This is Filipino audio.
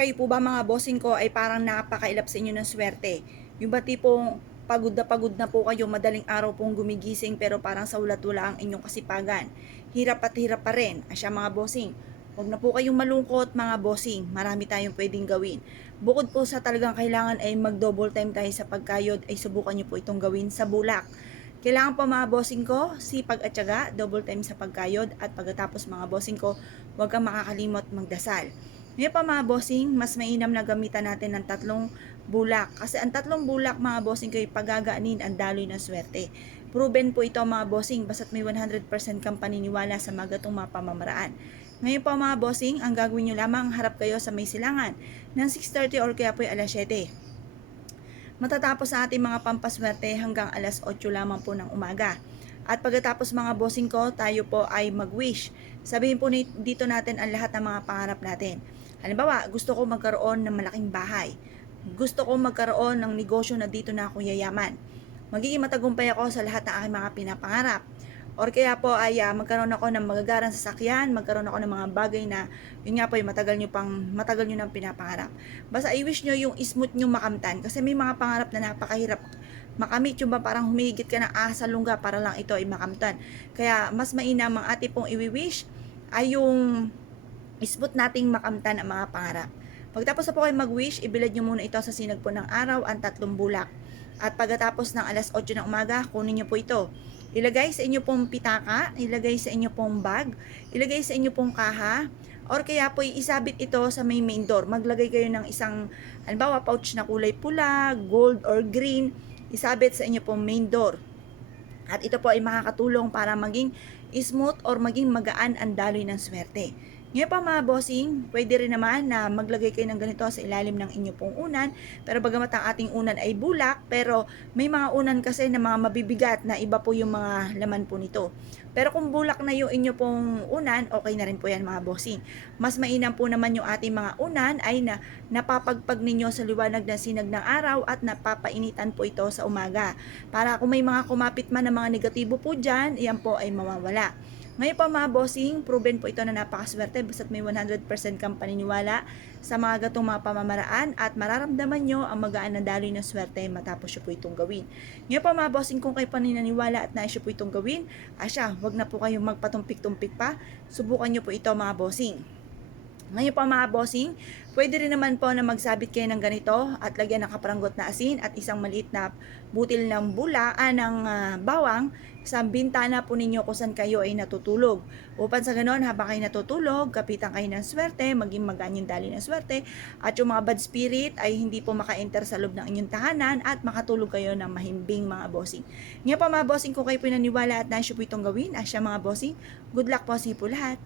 Kayo po ba mga bossing ko ay parang napakailap sa inyo ng swerte? Yung ba tipong pagod na po kayo, madaling araw pong gumigising pero parang sa ulat-wala ang inyong kasipagan. Hirap at hirap pa rin. Asya mga bossing, huwag na po kayong malungkot mga bossing. Marami tayong pwedeng gawin. Bukod po sa talagang kailangan ay mag-double time tayo sa pagkayod, ay subukan nyo po itong gawin sa bulak. Kailangan po mga bossing ko, sipag at syaga, double time sa pagkayod, at pagkatapos mga bossing ko, huwag kang makakalimot magdasal. Ngayon pa mga bossing, mas mainam na gamitan natin ng tatlong bulak. Kasi ang tatlong bulak mga bossing ko ay pagagaanin ang daloy ng swerte. Proven po ito mga bossing, basta't may 100% kang paniniwala sa mga gatong mga pamamaraan. Ngayon pa mga bossing, ang gagawin nyo lamang, harap kayo sa may silangan ng 6:30 or kaya po ay alas 7. Matatapos sa ating mga pampaswerte hanggang alas 8 lamang po ng umaga. At pagkatapos mga bossing ko, tayo po ay mag-wish. Sabihin po dito natin ang lahat ng mga pangarap natin. Halimbawa, gusto ko magkaroon ng malaking bahay. Gusto ko magkaroon ng negosyo na dito na ako yayaman. Magiging matagumpay ako sa lahat ng aking mga pinapangarap. Or kaya po ay magkaroon ako ng magagarang sasakyan, magkaroon ako ng mga bagay na yun nga po ay matagal nyo nang pinapangarap. Basta i-wish nyo yung smooth nyo makamtan kasi may mga pangarap na napakahirap makamit, yung ba parang humigit ka ng asa lungga para lang ito ay makamtan. Kaya mas mainam ang ating pong i-wish ay yung smooth nating makamtan ang mga pangarap. Pagtapos na po kayo mag-wish, ibilad nyo muna ito sa sinag po ng araw ang tatlong bulak. At pagkatapos ng alas 8 ng umaga, kunin nyo po ito. Ilagay sa inyo pong pitaka, ilagay sa inyo pong bag, ilagay sa inyo pong kaha, or kaya po isabit ito sa may main door. Maglagay kayo ng isang, halimbawa, pouch na kulay pula, gold, or green, isabit sa inyo pong main door. At ito po ay makakatulong para maging smooth or maging magaan ang daloy ng swerte. Ngayon pa mga bossing, pwede rin naman na maglagay kayo ng ganito sa ilalim ng inyo pong unan. Pero bagamat ang ating unan ay bulak, pero may mga unan kasi na mga mabibigat na iba po yung mga laman po nito. Pero kung bulak na yung inyo pong unan, okay na rin po yan mga bossing. Mas mainam po naman yung ating mga unan ay na napapagpag ninyo sa liwanag ng sinag ng araw at napapainitan po ito sa umaga. Para kung may mga kumapit man na mga negatibo po dyan, iyan po ay mawawala. Ngayon pa mga bossing, proven po ito na napakaswerte basta't may 100% kang paniniwala sa mga gatong mga pamamaraan at mararamdaman nyo ang magaan na daloy ng swerte matapos nyo po itong gawin. Ngayon pa mga bossing, kung kayo paninaniwala at nais nyo po itong gawin, wag na po kayong magpatumpik-tumpik pa, subukan nyo po ito mga bossing. Ngayon pa mga bossing, pwede rin naman po na magsabit kayo ng ganito at lagyan ng kaparanggot na asin at isang maliit na butil ng bawang sa bintana po ninyo kung saan kayo ay natutulog. Upang sa ganon, habang kayo natutulog, kapitan kayo ng swerte, maging magaan yung daloy ng swerte, at yung mga bad spirit ay hindi po maka-enter sa loob ng inyong tahanan at makatulog kayo ng mahimbing mga bossing. Ngayon pa mga bossing, kung kayo po naniwala at nais po itong gawin, mga bossing, good luck po sa po lahat.